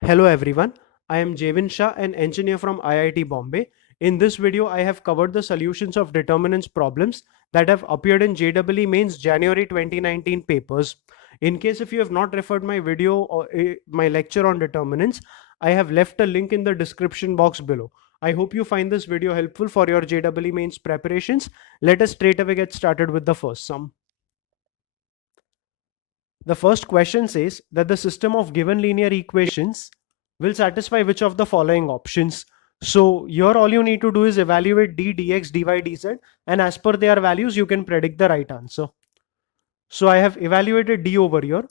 Hello everyone, I am Jevin Shah, an engineer from IIT Bombay. In this video, I have covered the solutions of determinants problems that have appeared in JEE Mains January 2019 papers. In case if you have not referred my video or my lecture on determinants, I have left a link in the description box below. I hope you find this video helpful for your JEE Mains preparations. Let us straight away get started with the first sum. The first question says that the system of given linear equations will satisfy which of the following options. So here all you need to do is evaluate d, dx, dy, dz, and as per their values you can predict the right answer. So I have evaluated d over here,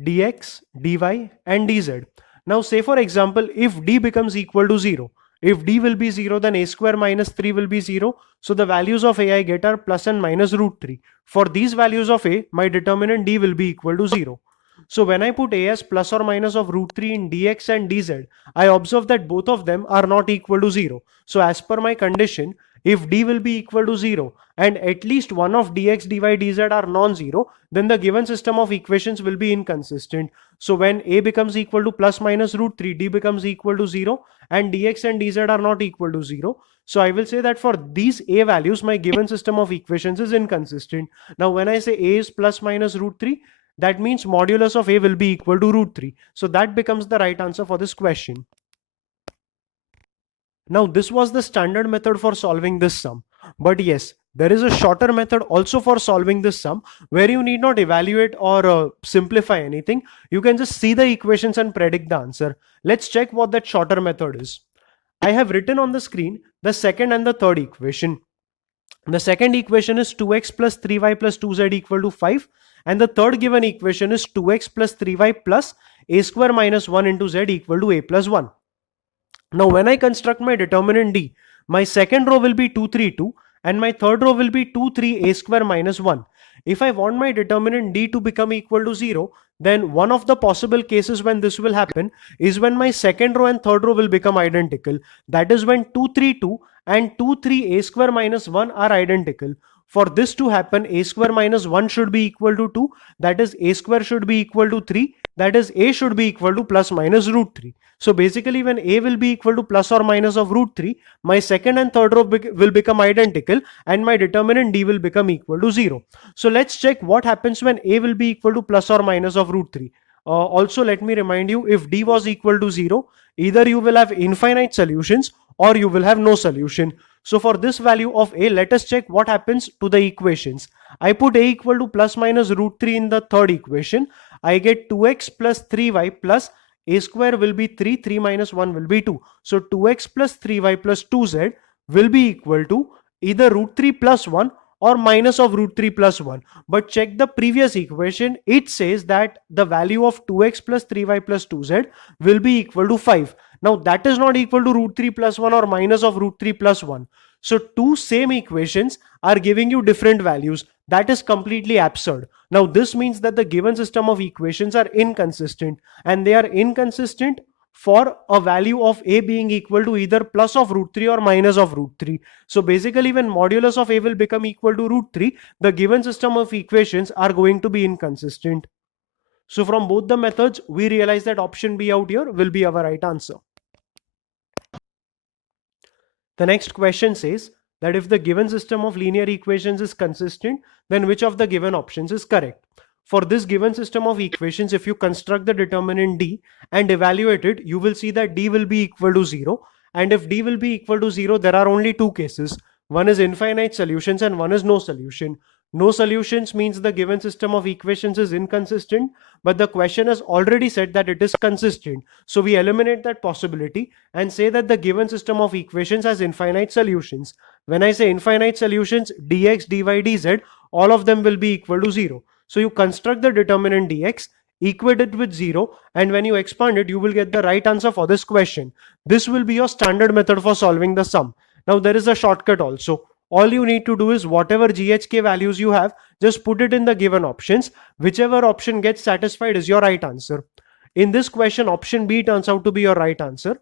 dx, dy, and dz. Now say for example, if d becomes equal to 0, if d will be 0, then a square minus 3 will be 0. So the values of a I get are plus and minus root 3. For these values of a, my determinant d will be equal to 0. So when I put a as plus or minus of root 3 in dx and dz, I observe that both of them are not equal to 0. So as per my condition, if d will be equal to 0 and at least one of dx, dy, dz are non-zero, then the given system of equations will be inconsistent. So when a becomes equal to plus minus root 3, d becomes equal to 0 and dx and dz are not equal to 0. So I will say that for these a values, my given system of equations is inconsistent. Now when I say a is plus minus root 3, that means modulus of a will be equal to root 3. So that becomes the right answer for this question. Now this was the standard method for solving this sum. But yes, there is a shorter method also for solving this sum where you need not evaluate or simplify anything. You can just see the equations and predict the answer. Let's check what that shorter method is. I have written on the screen the second and the third equation. The second equation is 2x plus 3y plus 2z equal to 5. And the third given equation is 2x plus 3y plus a square minus 1 into z equal to a plus 1. Now when I construct my determinant d, my second row will be 2, 3, 2 and my third row will be 2, 3 a square minus 1. If I want my determinant d to become equal to 0, then one of the possible cases when this will happen is when my second row and third row will become identical. That is when 2, 3, 2 and 2, 3 a square minus 1 are identical. For this to happen, a square minus 1 should be equal to 2, that is a square should be equal to 3, that is a should be equal to plus minus root 3. So basically when a will be equal to plus or minus of root 3, my second and third row will become identical and my determinant d will become equal to 0. So let's check what happens when a will be equal to plus or minus of root 3. Also let me remind you, if d was equal to 0, either you will have infinite solutions or you will have no solution. So for this value of a, let us check what happens to the equations. I put a equal to plus minus root 3 in the third equation. I get 2x plus 3y plus a square will be 3, 3 minus 1 will be 2. So 2x plus 3y plus 2z will be equal to either root 3 plus 1 or minus of root 3 plus 1. But check the previous equation. It says that the value of 2x plus 3y plus 2z will be equal to 5. Now that is not equal to root 3 plus 1 or minus of root 3 plus 1. So two same equations are giving you different values. That is completely absurd. Now this means that the given system of equations are inconsistent, and they are inconsistent for a value of a being equal to either plus of root 3 or minus of root 3. So basically when modulus of a will become equal to root 3, the given system of equations are going to be inconsistent. So from both the methods, we realize that option B out here will be our right answer. The next question says that if the given system of linear equations is consistent, then which of the given options is correct? For this given system of equations, if you construct the determinant d and evaluate it, you will see that d will be equal to 0. And if d will be equal to 0, there are only two cases. One is infinite solutions and one is no solution. No solutions means the given system of equations is inconsistent, but the question has already said that it is consistent. So we eliminate that possibility and say that the given system of equations has infinite solutions. When I say infinite solutions, dx, dy, dz, all of them will be equal to 0. So you construct the determinant dx, equate it with 0, and when you expand it, you will get the right answer for this question. This will be your standard method for solving the sum. Now there is a shortcut also. All you need to do is whatever GHK values you have, just put it in the given options. Whichever option gets satisfied is your right answer. In this question, option B turns out to be your right answer.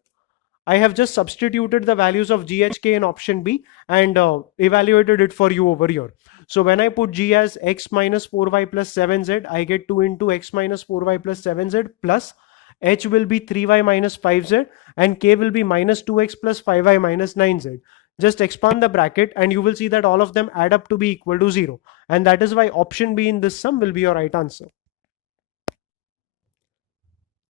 I have just substituted the values of GHK in option B and evaluated it for you over here. So when I put G as x minus 4y plus 7z, I get 2 into x minus 4y plus 7z plus h will be 3y minus 5z, and k will be minus 2x plus 5y minus 9z. Just expand the bracket and you will see that all of them add up to be equal to 0. And that is why option B in this sum will be your right answer.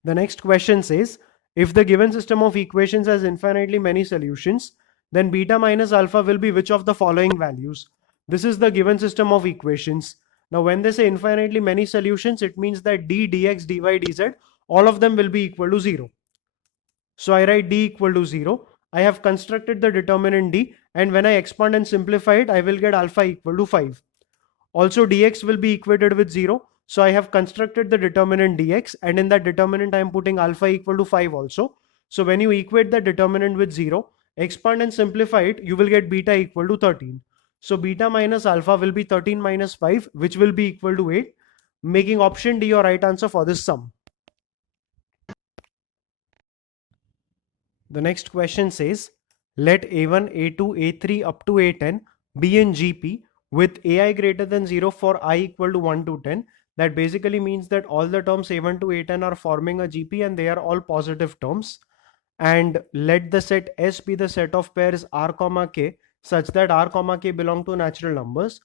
The next question says, if the given system of equations has infinitely many solutions, then beta minus alpha will be which of the following values? This is the given system of equations. Now when they say infinitely many solutions, it means that d, dx, dy, dz, all of them will be equal to 0. So I write d equal to 0. I have constructed the determinant d, and when I expand and simplify it, I will get alpha equal to 5. Also dx will be equated with 0. So I have constructed the determinant dx, and in that determinant I am putting alpha equal to 5 also. So when you equate the determinant with 0, expand and simplify it, you will get beta equal to 13. So beta minus alpha will be 13 minus 5, which will be equal to 8, making option D your right answer for this sum. The next question says, let a1, a2, a3 up to a10 be in GP with ai greater than 0 for I equal to 1 to 10. That basically means that all the terms a1 to a10 are forming a GP and they are all positive terms. And let the set S be the set of pairs R comma K such that R comma K belong to natural numbers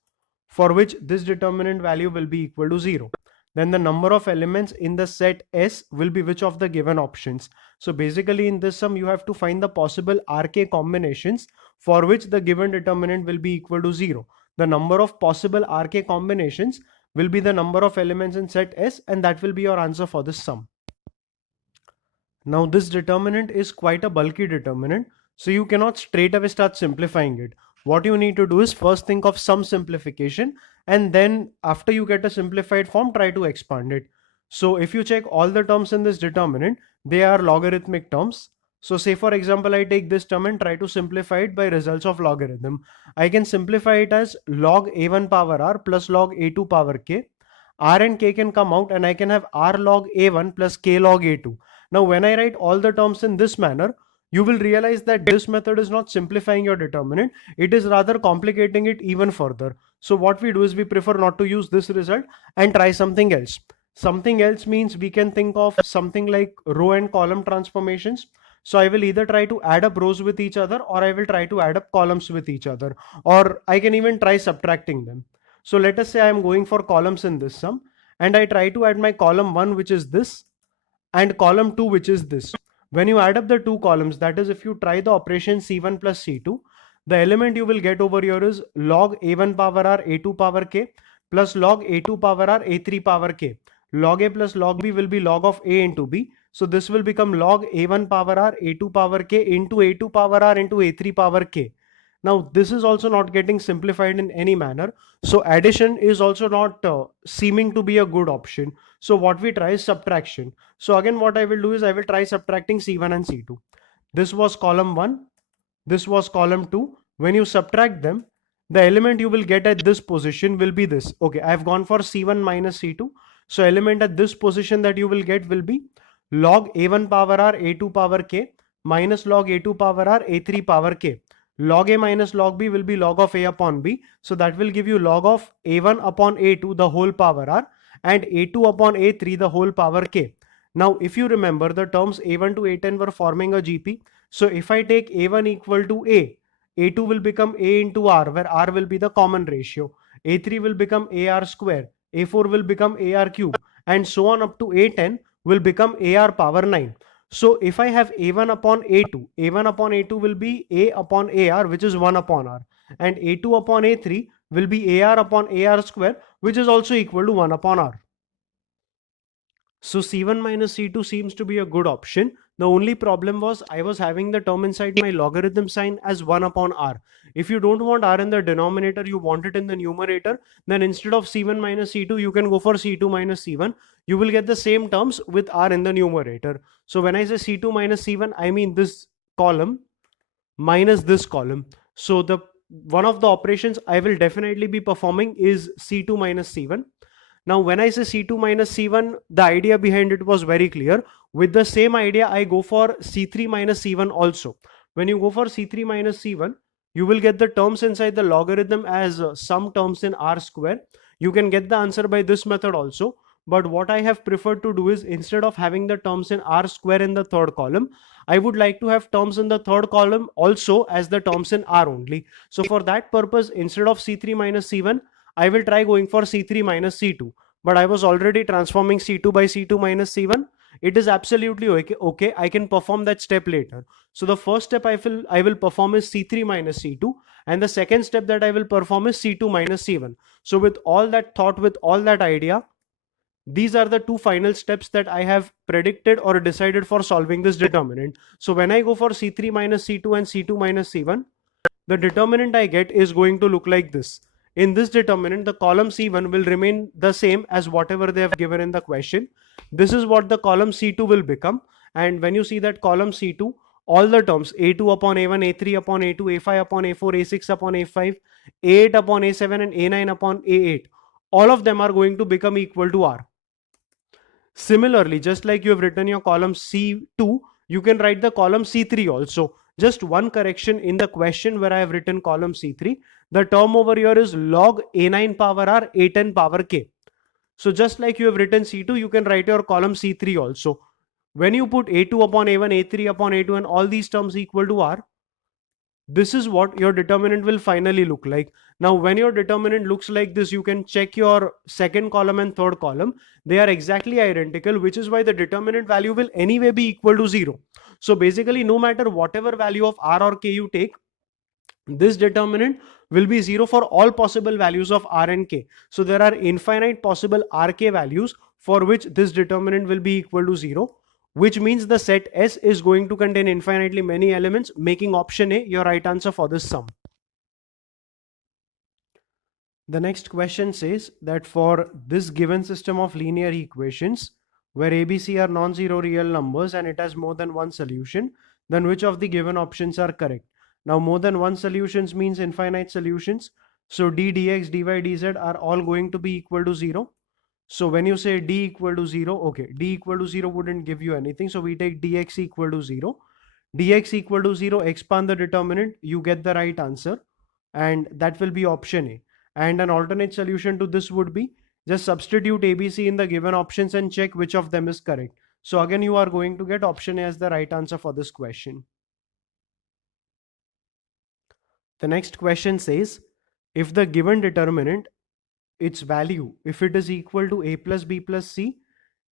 for which this determinant value will be equal to 0. Then the number of elements in the set S will be which of the given options. So basically in this sum you have to find the possible RK combinations for which the given determinant will be equal to 0. The number of possible RK combinations will be the number of elements in set S, and that will be your answer for this sum. Now this determinant is quite a bulky determinant, so you cannot straight away start simplifying it. What you need to do is first think of some simplification, and then after you get a simplified form, try to expand it. So if you check all the terms in this determinant, they are logarithmic terms. So say for example, I take this term and try to simplify it by results of logarithm. I can simplify it as log a1 power r plus log a2 power k. R and k can come out and I can have r log a1 plus k log a2. Now when I write all the terms in this manner, you will realize that this method is not simplifying your determinant, it is rather complicating it even further. So what we do is we prefer not to use this result and try something else. Something else means we can think of something like row and column transformations. So I will either try to add up rows with each other, or I will try to add up columns with each other, or I can even try subtracting them. So let us say I am going for columns in this sum, and I try to add my column 1, which is this, and column 2, which is this. When you add up the two columns, that is if you try the operation c1 plus c2, the element you will get over here is log a1 power r a2 power k plus log a2 power r a3 power k. Log a plus log b will be log of a into b. So this will become log a1 power r a2 power k into a2 power r into a3 power k. Now this is also not getting simplified in any manner. So addition is also not seeming to be a good option. So what we try is subtraction. So again what I will do is I will try subtracting c1 and c2. This was column 1. This was column 2. When you subtract them, the element you will get at this position will be this. Okay, I have gone for c1 minus c2. So element at this position that you will get will be log a1 power r a2 power k minus log a2 power r a3 power k. Log a minus log b will be log of a upon b. So that will give you log of a1 upon a2 the whole power r and a2 upon a3 the whole power k. Now if you remember, the terms a1 to a10 were forming a GP. So if I take a1 equal to a2 will become a into r, where r will be the common ratio. a3 will become ar square, a4 will become ar cube, and so on up to a10 will become ar power 9. So if I have a1 upon a2, a1 upon a2 will be a upon ar, which is 1 upon r, and a2 upon a3 will be ar upon ar square, which is also equal to 1 upon r. So c1 minus c2 seems to be a good option. The only problem was I was having the term inside my logarithm sign as 1 upon r. If you don't want r in the denominator, you want it in the numerator, then instead of c1 minus c2, you can go for c2 minus c1. You will get the same terms with r in the numerator. So when I say c2 minus c1, I mean this column minus this column. So the one of the operations I will definitely be performing is c2 minus c1. Now when I say c2 minus c1, the idea behind it was very clear. With the same idea, I go for c3 minus c1 also. When you go for c3 minus c1, you will get the terms inside the logarithm as some terms in r square. You can get the answer by this method also. but what I have preferred to do is, instead of having the terms in R square in the third column, I would like to have terms in the third column also as the terms in R only. So for that purpose, instead of C3 minus C1, I will try going for C3 minus C2. But I was already transforming C2 by C2 minus C1. It is absolutely okay. I can perform that step later. So the first step I will perform is C3 minus C2, and the second step that I will perform is C2 minus C1. So with all that thought, with all that idea, these are the two final steps that I have predicted or decided for solving this determinant. So when I go for C3 minus C2 and C2 minus C1, the determinant I get is going to look like this. In this determinant, the column C1 will remain the same as whatever they have given in the question. This is what the column C2 will become. And when you see that column C2, all the terms A2 upon A1, A3 upon A2, A5 upon A4, A6 upon A5, A8 upon A7 and A9 upon A8, all of them are going to become equal to R. Similarly, just like you have written your column C2, you can write the column C3 also. Just one correction in the question where I have written column C3. The term over here is log A9 power R, A10 power K. So just like you have written C2, you can write your column C3 also. When you put A2 upon A1, A3 upon A2 and all these terms equal to R, this is what your determinant will finally look like. Now, when your determinant looks like this, you can check your second column and third column. They are exactly identical, which is why the determinant value will anyway be equal to 0. So basically, no matter whatever value of R or K you take, this determinant will be 0 for all possible values of R and K. So there are infinite possible RK values for which this determinant will be equal to 0, which means the set S is going to contain infinitely many elements, making option A your right answer for this sum. The next question says that for this given system of linear equations where ABC are non-zero real numbers and it has more than one solution, then which of the given options are correct? Now, more than one solutions means infinite solutions. So d dx, dy, dz are all going to be equal to 0. So when you say d equal to 0, okay, d equal to 0 wouldn't give you anything. So we take dx equal to 0. Dx equal to 0, expand the determinant, you get the right answer. And that will be option A. And an alternate solution to this would be just substitute ABC in the given options and check which of them is correct. So again, you are going to get option A as the right answer for this question. The next question says, if the given determinant, its value, if it is equal to a plus b plus c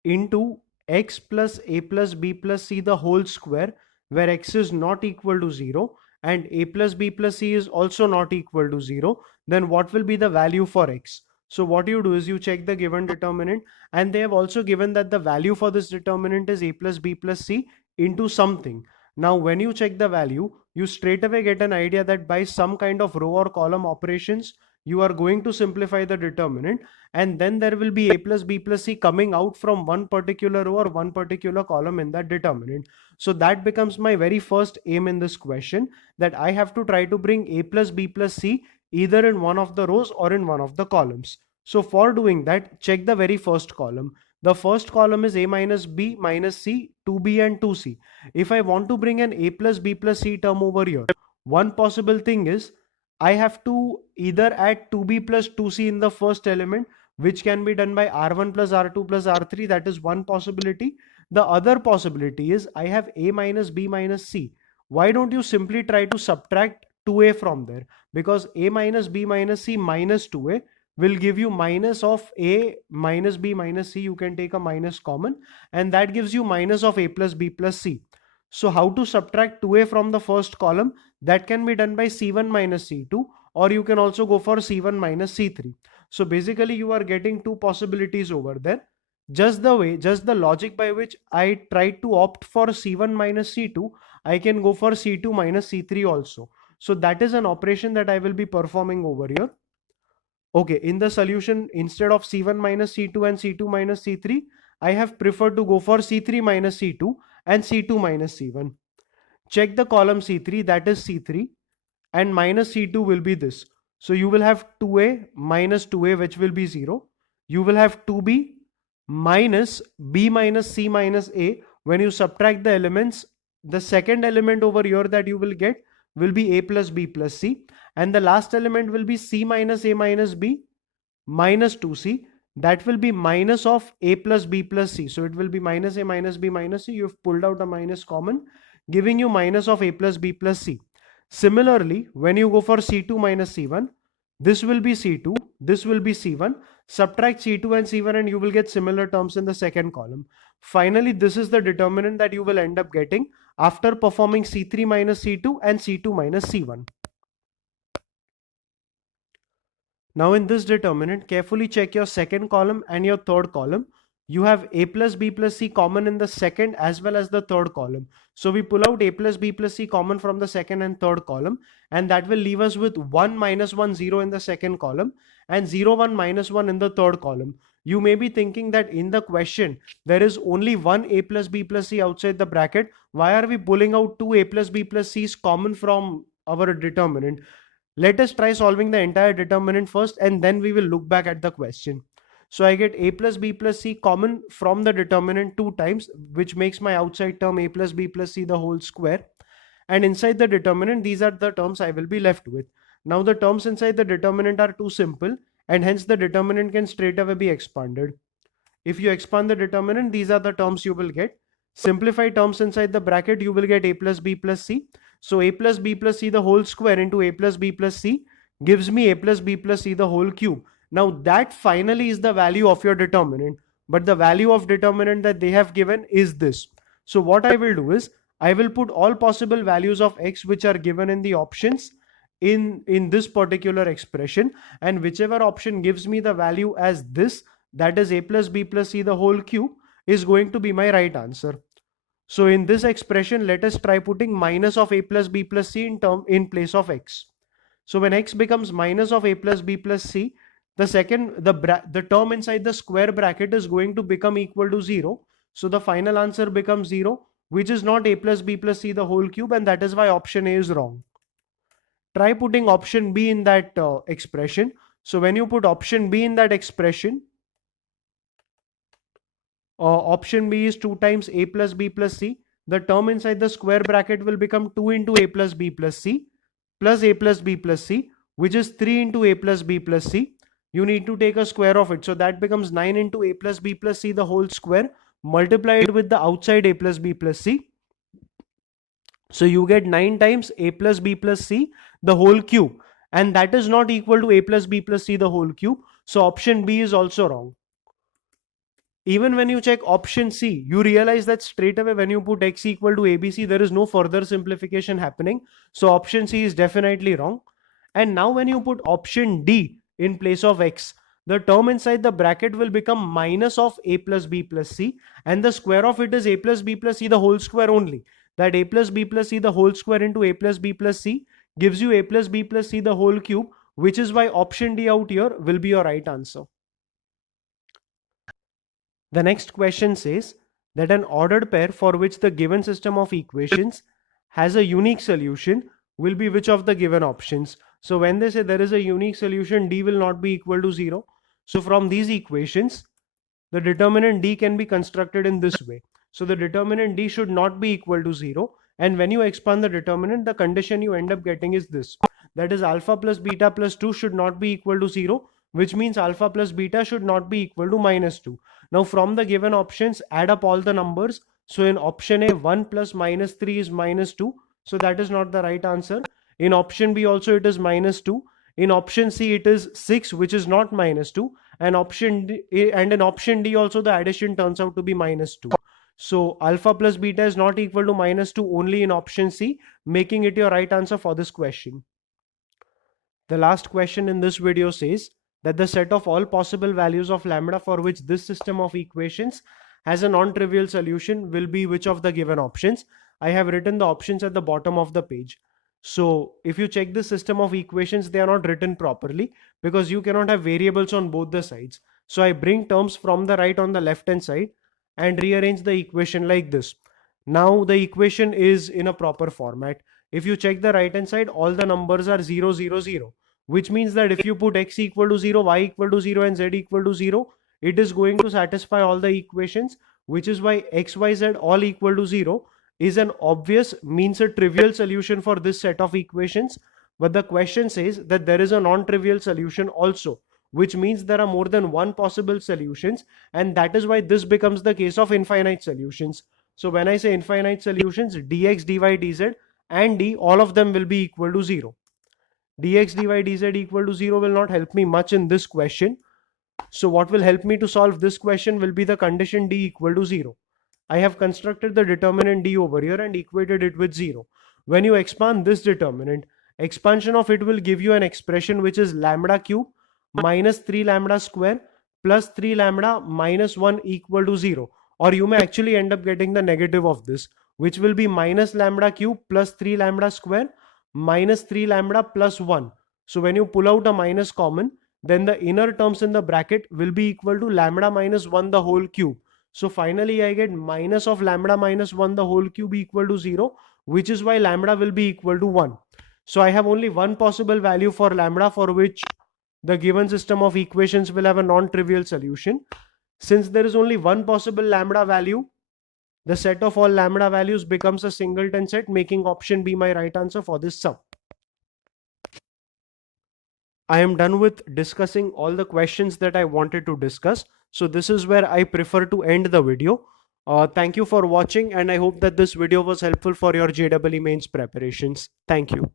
into x plus a plus b plus c the whole square, where x is not equal to 0 and a plus b plus c is also not equal to 0, then what will be the value for x? So what you do is you check the given determinant, and they have also given that the value for this determinant is a plus b plus c into something. Now when you check the value, you straight away get an idea that by some kind of row or column operations, you are going to simplify the determinant, and then there will be a plus b plus c coming out from one particular row or one particular column in that determinant. So that becomes my very first aim in this question, that I have to try to bring a plus b plus c either in one of the rows or in one of the columns. So for doing that, check the very first column. The first column is a minus b minus c, 2b and 2c. If I want to bring an a plus b plus c term over here, one possible thing is I have to either add 2b plus 2c in the first element, which can be done by r1 plus r2 plus r3. That is one possibility. The other possibility is I have a minus b minus c. Why don't you simply try to subtract 2a from there? Because a minus b minus c minus 2a will give you minus of a minus b minus c. You can take a minus common, and that gives you minus of a plus b plus c. So how to subtract 2a from the first column? That can be done by c1 minus c2, or you can also go for c1 minus c3. So basically you are getting two possibilities over there. Just the logic by which I tried to opt for c1 minus c2, I can go for c2 minus c3 also. So that is an operation that I will be performing over here. Okay, in the solution, instead of c1 minus c2 and c2 minus c3, I have preferred to go for c3 minus c2 and c2 minus c1. Check the column c3, that is c3, and minus c2 will be this. So you will have 2a minus 2a, which will be 0. You will have 2b minus b minus c minus a. When you subtract the elements, the second element over here that you will get will be a plus b plus c, and the last element will be c minus a minus b minus 2c. that will be minus of a plus b plus c. So it will be minus a minus b minus c. You've pulled out a minus common, giving you minus of a plus b plus c. Similarly, when you go for c2 minus c1, this will be c2, this will be c1. Subtract c2 and c1 and you will get similar terms in the second column. Finally, this is the determinant that you will end up getting after performing c3 minus c2 and c2 minus c1. Now in this determinant, carefully check your second column and your third column. You have a plus b plus c common in the second as well as the third column. So we pull out a plus b plus c common from the second and third column, and that will leave us with 1 minus 1 0 in the second column and 0 1 minus 1 in the third column. You may be thinking that in the question there is only one a plus b plus c outside the bracket. Why are we pulling out two a plus b plus c's common from our determinant? Let us try solving the entire determinant first and then we will look back at the question. So I get a plus b plus c common from the determinant 2 times, which makes my outside term a plus b plus c the whole square. And inside the determinant, these are the terms I will be left with. Now the terms inside the determinant are too simple and hence the determinant can straight away be expanded. If you expand the determinant, these are the terms you will get. Simplify terms inside the bracket, you will get a plus b plus c. So a plus b plus c the whole square into a plus b plus c gives me a plus b plus c the whole cube. Now that finally is the value of your determinant, but the value of determinant that they have given is this. So what I will do is, I will put all possible values of x which are given in the options in this particular expression, and whichever option gives me the value as this, that is a plus b plus c the whole cube, is going to be my right answer. So in this expression, let us try putting minus of a plus b plus c in place of x. So when x becomes minus of a plus b plus c, the term inside the square bracket is going to become equal to 0. So the final answer becomes 0, which is not a plus b plus c the whole cube, and that is why option A is wrong. Try putting option B in that expression. So when you put option B in that expression, option B is 2 times a plus b plus c. The term inside the square bracket will become 2 into a plus b plus c plus a plus b plus c, which is 3 into a plus b plus c. You need to take a square of it. So that becomes 9 into a plus b plus c the whole square multiplied with the outside a plus b plus c. So you get 9 times a plus b plus c the whole cube, and that is not equal to a plus b plus c the whole cube. So option B is also wrong. Even when you check option C, you realize that straight away when you put x equal to ABC, there is no further simplification happening. So option C is definitely wrong. And now when you put option D in place of x, the term inside the bracket will become minus of a plus b plus c, and the square of it is a plus b plus c the whole square only. That a plus b plus c the whole square into a plus b plus c gives you a plus b plus c the whole cube, which is why option D out here will be your right answer. The next question says that an ordered pair for which the given system of equations has a unique solution will be which of the given options. So when they say there is a unique solution, D will not be equal to 0. So from these equations, the determinant D can be constructed in this way. So the determinant D should not be equal to 0. And when you expand the determinant, the condition you end up getting is this. That is alpha plus beta plus 2 should not be equal to 0, which means alpha plus beta should not be equal to minus 2. Now from the given options, add up all the numbers. So in option A, 1 plus minus 3 is minus 2. So that is not the right answer. In option B also it is minus 2. In option C it is 6, which is not minus 2. And in option D also the addition turns out to be minus 2. So alpha plus beta is not equal to minus 2 only in option C, making it your right answer for this question. The last question in this video says that the set of all possible values of lambda for which this system of equations has a non-trivial solution will be which of the given options. I have written the options at the bottom of the page. So if you check the system of equations, they are not written properly because you cannot have variables on both the sides. So I bring terms from the right on the left hand side and rearrange the equation like this. Now the equation is in a proper format. If you check the right hand side, all the numbers are 0, 0, 0, which means that if you put x equal to 0, y equal to 0 and z equal to 0, it is going to satisfy all the equations, which is why x, y, z all equal to 0 is an obvious, means a trivial solution for this set of equations. But the question says that there is a non-trivial solution also. which means there are more than one possible solutions, and that is why this becomes the case of infinite solutions. So when I say infinite solutions, dx, dy, dz and d, all of them will be equal to 0. Dx, dy, dz equal to 0 will not help me much in this question. So what will help me to solve this question will be the condition d equal to 0. I have constructed the determinant d over here and equated it with 0. When you expand this determinant, expansion of it will give you an expression which is lambda cube minus 3 lambda square plus 3 lambda minus 1 equal to 0. Or you may actually end up getting the negative of this, which will be minus lambda cube plus 3 lambda square minus 3 lambda plus 1. So when you pull out a minus common, then the inner terms in the bracket will be equal to lambda minus 1 the whole cube. So finally I get minus of lambda minus 1 the whole cube equal to 0, which is why lambda will be equal to 1. So I have only one possible value for lambda for which the given system of equations will have a non-trivial solution. Since there is only one possible lambda value, the set of all lambda values becomes a singleton set, making option B my right answer for this sum. I am done with discussing all the questions that I wanted to discuss. So this is where I prefer to end the video. Thank you for watching, and I hope that this video was helpful for your JEE Mains preparations. Thank you.